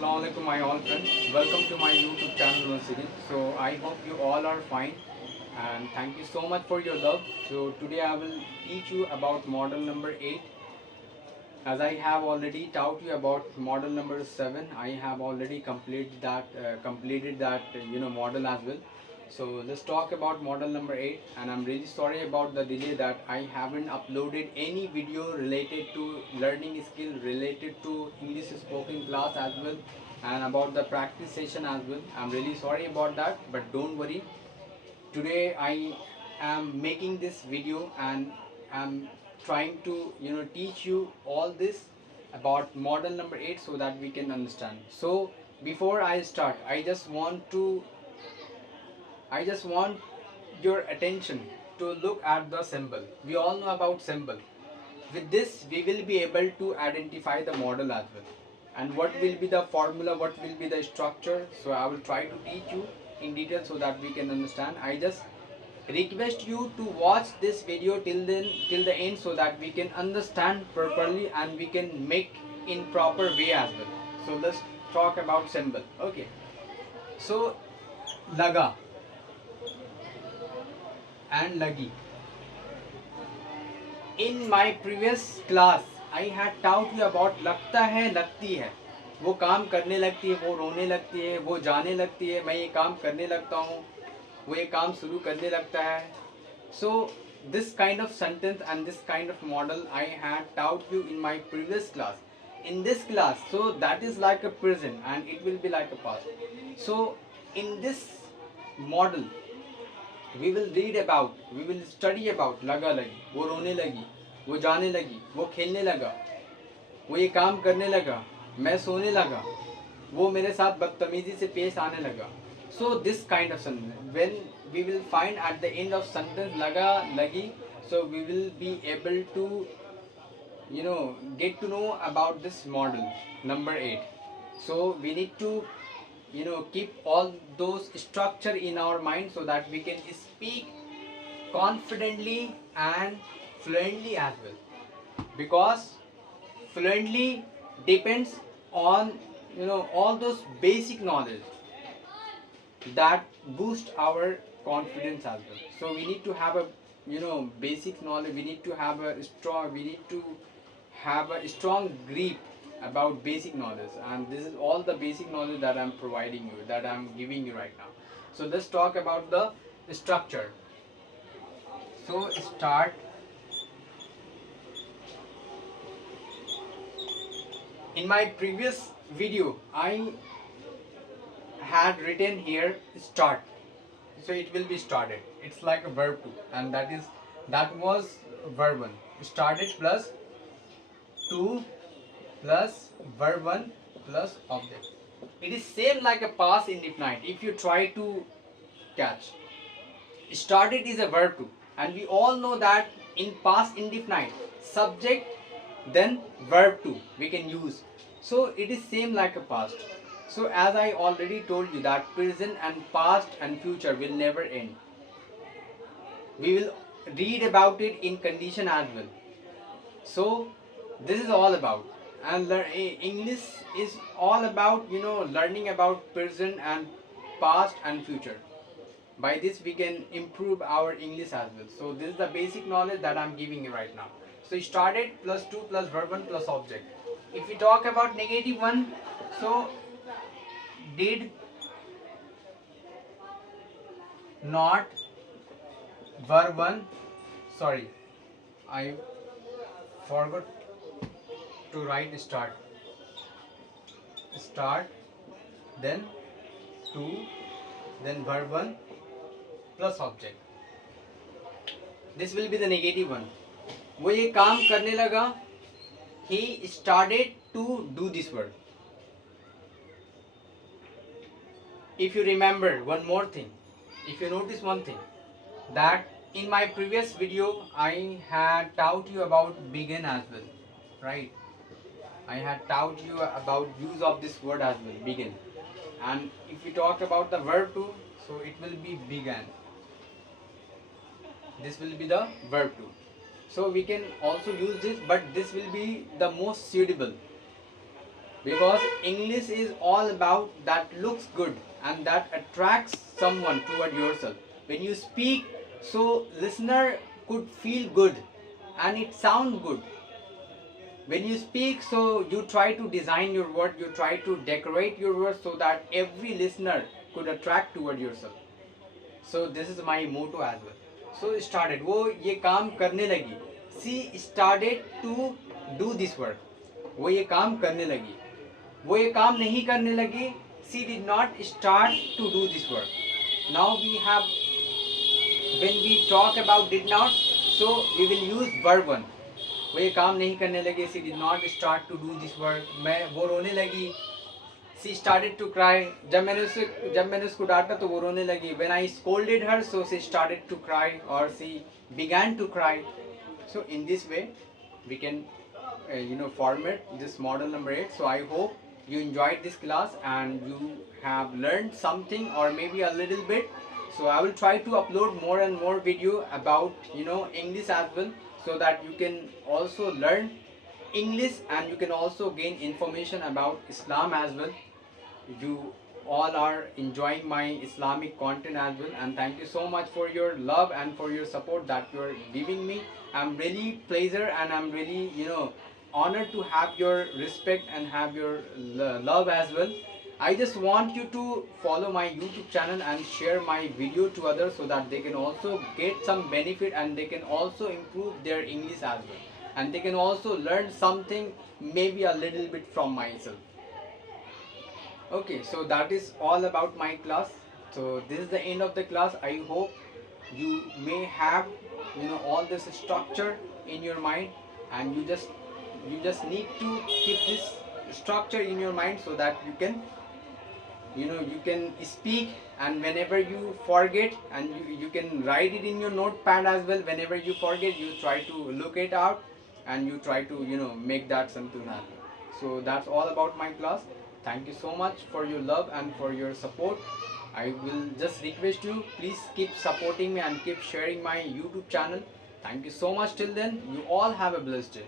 Assalamu alaikum my all friends. Welcome to my YouTube channel once again. So I hope you all are fine and thank you so much for your love. So today I will teach you about model number 8. As I have already taught you about model number 7, I have already completed that model as well. So let's talk about model number 8, and I'm really sorry about the delay that I haven't uploaded any video related to learning skill, related to English spoken class as well, and about the practice session as well. I'm really sorry about that, but don't worry. Today I am making this video and I'm trying to teach you all this about model number 8 so that we can understand. So before I start, I just want your attention to look at the symbol. We all know about symbol. With this, we will be able to identify the model as well. And what will be the formula, what will be the structure. So I will try to teach you in detail so that we can understand. I just request you to watch this video till the end so that we can understand properly and we can make in proper way as well. So let's talk about symbol. Okay. So laga and lagi. In my previous class, I had taught you about लगता है लगती है. वो काम करने लगती है, वो रोने लगती है, वो जाने लगती है, मैं ये काम करने लगता हूँ, वो ये काम शुरू करने लगता है. So this kind of sentence and this kind of model I had taught you in my previous class. In this class, so that is like a present and it will be like a past. So in this model, we will study about लगा लगी, वो रोने लगी, वो जाने लगी, वो खेलने लगा, वो ये काम करने लगा, मैं सोने लगा, वो मेरे साथ बदतमीजी से पेश आने लगा. So this kind of sentence, when we will find at the end of sentence लगा लगी, so we will be able to get to know about this model number 8. So we need to keep all those structure in our mind so that we can speak confidently and fluently as well, because fluently depends on all those basic knowledge that boost our confidence as well. So we need to have a basic knowledge, we need to have a strong grip about basic knowledge, and this is all the basic knowledge that I'm providing you, that I'm giving you right now. So let's talk about the structure. So start. In my previous video I had written here start, so it will be started. It's like a verb 2, and that was verb 1. Started plus 2 plus verb 1 plus object. It is same like a past indefinite. If you try to catch, started is a verb 2, and we all know that in past indefinite, subject then verb 2 we can use. So it is same like a past. So as I already told you that present and past and future will never end. We will read about it in condition as well. So this is all about, and English is all about learning about present and past and future. By this we can improve our English as well. So this is the basic knowledge that I'm giving you right now. So started plus 2 plus verb 1 plus object. If we talk about negative 1, so did not verb 1, sorry, I forgot to write start, then 2, then verb 1 plus object. This will be the negative 1. वो ये काम करने लगा, he started to do this work. If you remember one more thing, if you notice one thing, that in my previous video I had taught you about begin as well, right? I had taught you about use of this word as well, begin. And if we talk about the verb 2, so it will be began. This will be the verb 2. So we can also use this, but this will be the most suitable. because English is all about that looks good and that attracts someone toward yourself. When you speak, so listener could feel good and it sound good. When you speak, so you try to design your word, you try to decorate your words so that every listener could attract toward yourself. So this is my motto as well. So started, वो ये काम करने लगी. She started to do this work. वो ये काम करने लगी. वो ये काम नहीं करने लगी. She did not start to do this work. Now we have, when we talk about did not, so we will use verb one. वो ये काम नहीं करने लगी. She did not start to do this work. वो रोने लगी. She started to cry. जब मैंने उसको डांटा तो वो रोने लगी. When I scolded her, so she started to cry or she began to cry. So in this way, we can format this model number 8. So I hope you enjoyed this class and you have learned something or maybe a little bit. So I will try to upload more and more video about English as well, so that you can also learn English and you can also gain information about Islam as well. You all are enjoying my Islamic content as well, and thank you so much for your love and for your support that you are giving me. I'm really pleasure and I'm really honored to have your respect and have your love as well. I just want you to follow my YouTube channel and share my video to others so that they can also get some benefit and they can also improve their English as well, and they can also learn something, maybe a little bit from myself. Okay, so that is all about my class. So this is the end of the class. I hope you may have all this structure in your mind, and you just need to keep this structure in your mind so that you can speak, and whenever you forget, and you can write it in your notepad as well. Whenever you forget, you try to look it out and you try to make that something happen. So that's all about my class. Thank you so much for your love and for your support. I will just request you, please keep supporting me and keep sharing my YouTube channel. Thank you so much. Till then, you all have a blessed day.